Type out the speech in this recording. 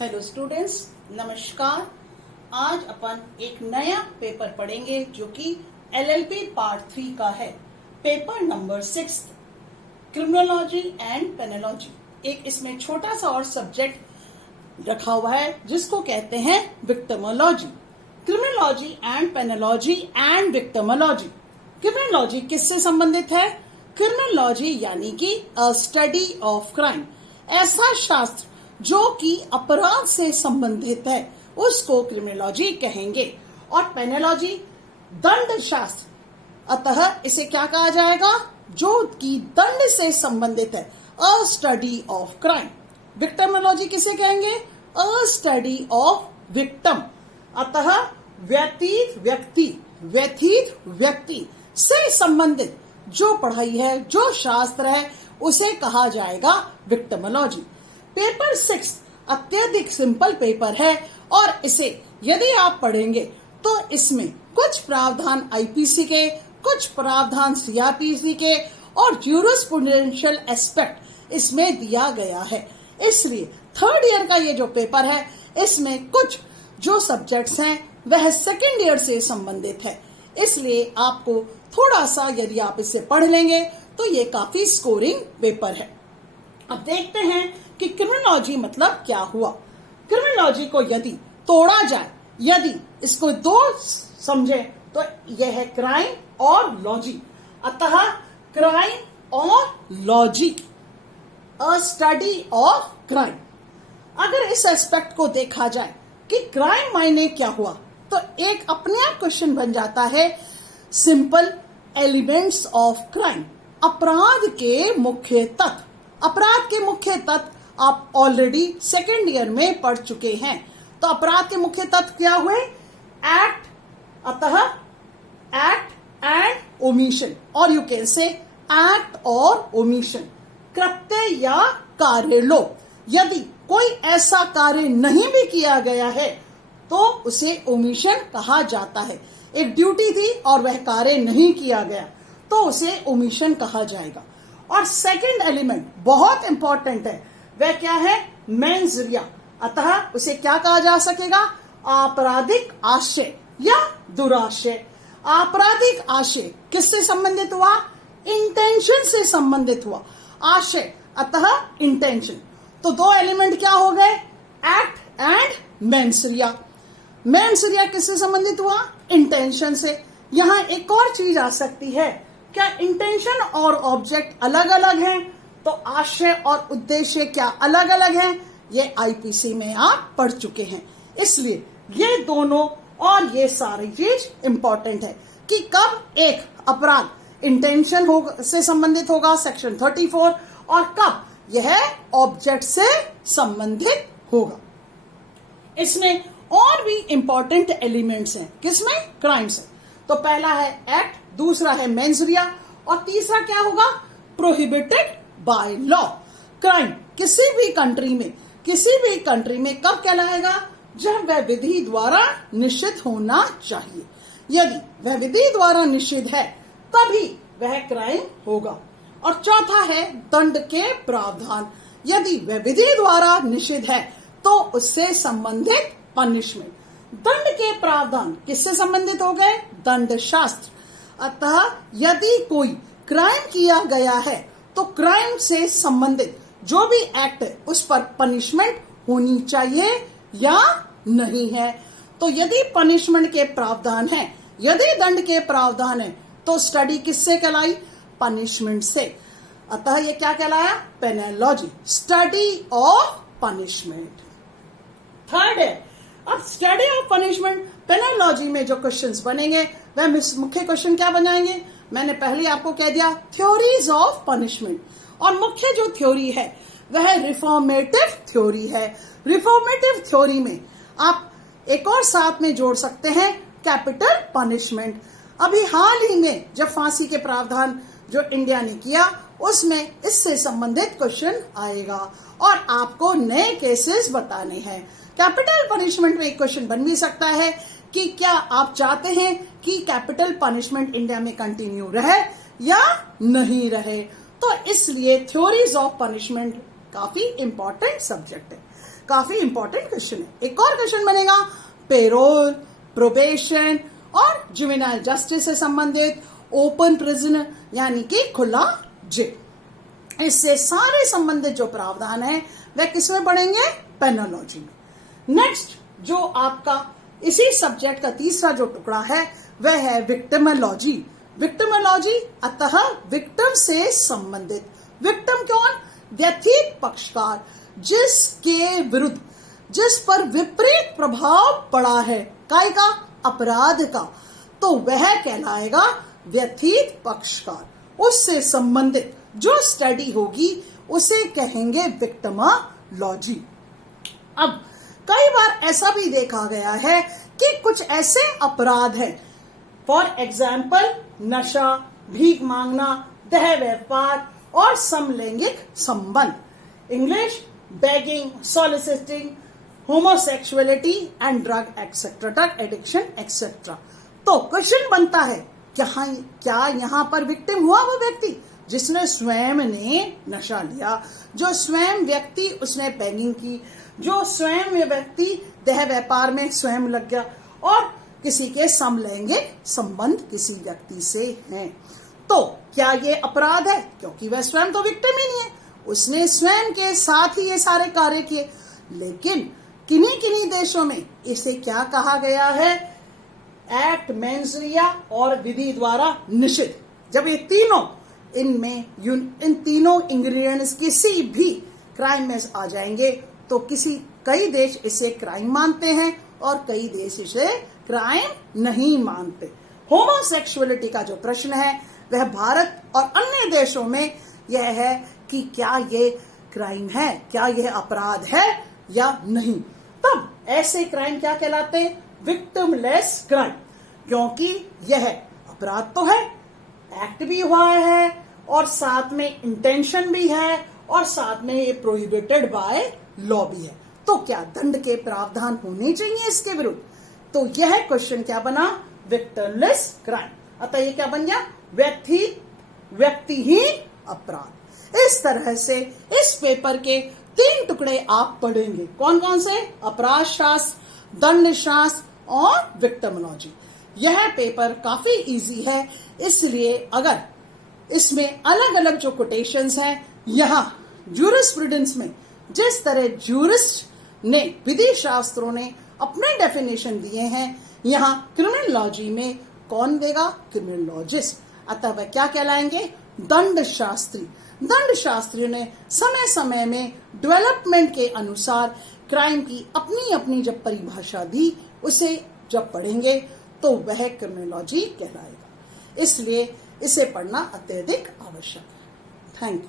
Hello students, नमस्कार। आज अपन एक नया पेपर पढ़ेंगे जो कि एलएलबी पार्ट 3 का है। Paper number 6, criminology and penology. एक इसमें छोटा सा और सब्जेक्ट रखा हुआ है जिसको कहते हैं victimology. Criminology and penology and victimology. Criminology किससे संबंधित है? क्रिमिनोलॉजी यानी कि अ स्टडी ऑफ क्राइम, ऐसा शास्त्र जो कि अपराध से संबंधित है उसको क्रिमिनोलॉजी कहेंगे। और पेनोलॉजी दंड शास्त्र, अतः इसे क्या कहा जाएगा? जो कि दंड से संबंधित है, अ स्टडी ऑफ क्राइम। विक्टिमोलॉजी किसे कहेंगे? अ स्टडी ऑफ विक्टिम, अतः व्यतीत व्यक्ति से संबंधित जो पढ़ाई है, जो शास्त्र है, उसे कहा जाएगा विक्टिमोलॉजी। पेपर 6 अत्यधिक सिंपल पेपर है और इसे यदि आप पढ़ेंगे तो इसमें कुछ प्रावधान आईपीसी के, कुछ प्रावधान सीआरपीसी के और ज्यूरिस्प्रूडेंशियल एस्पेक्ट इसमें दिया गया है। इसलिए थर्ड ईयर का ये जो पेपर है, इसमें कुछ जो सब्जेक्ट्स हैं वह सेकेंड ईयर से संबंधित है। इसलिए आपको थोड़ा सा यदि आप इसे पढ़ लेंगे तो ये काफी स्कोरिंग पेपर है। अब देखते हैं कि क्रिमिनोलॉजी मतलब क्या हुआ। क्रिमिनोलॉजी को यदि तोड़ा जाए, यदि इसको दो समझे तो यह है क्राइम और लॉजी। अतः क्राइम और logy, a study of crime. अगर इस एस्पेक्ट को देखा जाए कि क्राइम मायने क्या हुआ, तो एक अपने आप क्वेश्चन बन जाता है, सिंपल एलिमेंट्स ऑफ क्राइम, अपराध के मुख्य तत्व। अपराध के मुख्य तत्व आप ऑलरेडी सेकेंड ईयर में पढ़ चुके हैं। तो अपराध के मुख्य तत्व क्या हुए? एक्ट, अतः एक्ट एंड ओमिशन, और यू कैन से एक्ट और ओमिशन। कृत्य या कार्य लो, यदि कोई ऐसा कार्य नहीं भी किया गया है तो उसे ओमिशन कहा जाता है। एक ड्यूटी थी और वह कार्य नहीं किया गया तो उसे ओमिशन कहा जाएगा। और सेकंड एलिमेंट बहुत इंपॉर्टेंट है, वह क्या है? मेंस रिया, अतः उसे क्या कहा जा सकेगा? आपराधिक आशय या दुराशय। आपराधिक आशय किससे संबंधित हुआ? इंटेंशन से संबंधित हुआ। आशय अतः इंटेंशन। तो दो एलिमेंट क्या हो गए? Act and mains Riya. Mains रिया किससे संबंधित हुआ? इंटेंशन से। यहां एक और चीज आ सकती है, क्या इंटेंशन और ऑब्जेक्ट अलग अलग हैं? तो आशय और उद्देश्य क्या अलग अलग हैं? ये आईपीसी में आप पढ़ चुके हैं। इसलिए ये दोनों और ये सारी चीज इंपॉर्टेंट है कि कब एक अपराध इंटेंशन से संबंधित होगा, सेक्शन 34, और कब यह ऑब्जेक्ट से संबंधित होगा। इसमें और भी इंपॉर्टेंट एलिमेंट्स हैं। किसमें? क्राइम से। तो पहला है एक्ट, दूसरा है मेंस रिया, और तीसरा क्या होगा? Prohibited by law. क्राइम किसी भी कंट्री में कब कहलाएगा? जब वह विधि द्वारा निश्चित होना चाहिए। यदि वह विधि द्वारा निश्चित है तभी वह क्राइम होगा। और चौथा है दंड के प्रावधान। यदि वह विधि द्वारा निश्चित है तो उससे संबंधित पनिशमेंट। दंड के प्रावधान किससे संबंधित हो गए? दंड शास्त्र। अतः यदि कोई क्राइम किया गया है तो क्राइम से संबंधित जो भी एक्ट है उस पर पनिशमेंट होनी चाहिए या नहीं है। तो यदि पनिशमेंट के प्रावधान है, यदि दंड के प्रावधान है, तो स्टडी किससे कहलाई? पनिशमेंट से। अतः ये क्या कहलाया? पेनोलॉजी, स्टडी ऑफ पनिशमेंट। थर्ड है, अब स्टडी ऑफ पनिशमेंट। पेनोलॉजी में जो क्वेश्चंस बनेंगे वह मुख्य क्वेश्चन क्या बनाएंगे? मैंने पहले आपको कह दिया, थ्योरीज ऑफ पनिशमेंट। और मुख्य जो थ्योरी है वह रिफॉर्मेटिव थ्योरी है। रिफॉर्मेटिव थ्योरी में आप एक और साथ में जोड़ सकते हैं, कैपिटल पनिशमेंट। अभी हाल ही में जब फांसी के प्रावधान जो इंडिया ने किया उसमें इससे संबंधित क्वेश्चन आएगा और आपको नए केसेस बताने हैं। कैपिटल पनिशमेंट में एक क्वेश्चन बन भी सकता है कि क्या आप चाहते हैं कि कैपिटल पनिशमेंट इंडिया में कंटिन्यू रहे या नहीं रहे। तो इसलिए थ्योरीज ऑफ पनिशमेंट काफी इंपॉर्टेंट सब्जेक्ट है। काफी इंपॉर्टेंट क्वेश्चन है। एक और क्वेश्चन बनेगा पेरोल, प्रोबेशन और जुवेनाइल जस्टिस से संबंधित, ओपन प्रिजन यानी कि खुला जेल। इससे सारे संबंधित जो प्रावधान है वह किसमें पढ़ेंगे? पेनोलॉजी में। नेक्स्ट जो आपका इसी सब्जेक्ट का तीसरा जो टुकड़ा है वह है विक्टिमोलॉजी। विक्टिमोलॉजी अतः विक्टिम से संबंधित। विक्टिम कौन? व्यथित पक्षकार, जिसके विरुद्ध, जिस पर विपरीत प्रभाव पड़ा है, काय का? अपराध का, तो वह कहलाएगा व्यथित पक्षकार। उससे संबंधित जो स्टडी होगी उसे कहेंगे विक्टिमोलॉजी। अब कई बार ऐसा भी देखा गया है कि कुछ ऐसे अपराध हैं, फॉर एग्जाम्पल नशा, भीख मांगना, देह व्यापार और समलैंगिक संबंध, English begging, soliciting, homosexuality and drug etcetera, drug addiction etcetera. तो क्वेश्चन बनता है क्या यहाँ पर विक्टिम हुआ वो व्यक्ति जिसने स्वयं ने नशा लिया, जो स्वयं व्यक्ति उसने बेगिंग की, जो स्वयं व्यक्ति देह व्यापार में स्वयं लग गया और किसी के समलैंगिक संबंध किसी व्यक्ति से हैं। तो क्या ये अपराध है? क्योंकि वह स्वयं तो विक्टिम ही नहीं है, उसने स्वयं के साथ ही ये सारे कार्य किए। लेकिन किन्हीं किन्हीं देशों में इसे क्या कहा गया है? एक्ट मेंस रिया और विधि द्वारा निषिद्ध। जब ये तीनों इन तीनों इंग्रेडिएंट्स किसी भी क्राइम में आ जाएंगे तो कई देश इसे क्राइम मानते हैं और कई देश इसे क्राइम नहीं मानते। होमोसेक्सुअलिटी का जो प्रश्न है वह भारत और अन्य देशों में यह है कि क्या ये क्राइम है, क्या यह अपराध है या नहीं। तब ऐसे क्राइम क्या कहलाते हैं? विक्टिमलेस क्राइम, क्योंकि यह अपराध तो है, एक्ट भी हुआ है और साथ में इंटेंशन भी है और साथ में ये प्रोहिबिटेड बाय लॉ भी है। तो क्या दंड के प्रावधान होने चाहिए इसके विरुद्ध? तो यह क्वेश्चन क्या बना? Victimless crime. अतः ये क्या बन गया? व्यक्तिहीन अपराध। इस तरह से इस पेपर के 3 टुकड़े आप पढ़ेंगे। कौन कौन से? अपराध शास्त्र, दंड शास्त्र और विक्टिमोलॉजी। यह पेपर काफी इजी है, इसलिए अगर इसमें अलग अलग जो कोटेशंस हैं, यहाँ ज्यूरिस्प्रूडेंस में जिस तरह ज्यूरिस्ट ने, विधि शास्त्रों ने अपने डेफिनेशन दिए हैं, यहाँ क्रिमिनोलॉजी में कौन देगा? क्रिमिनोलॉजिस्ट। अतः वह क्या कहलाएंगे? दंड शास्त्री। दंड शास्त्रियों ने समय समय में डेवलपमेंट के अनुसार क्राइम की अपनी अपनी जब परिभाषा दी, उसे जब पढ़ेंगे तो वह क्रिमिनोलॉजी कहलाएगा। इसलिए इसे पढ़ना अत्यधिक आवश्यक है। Thank you.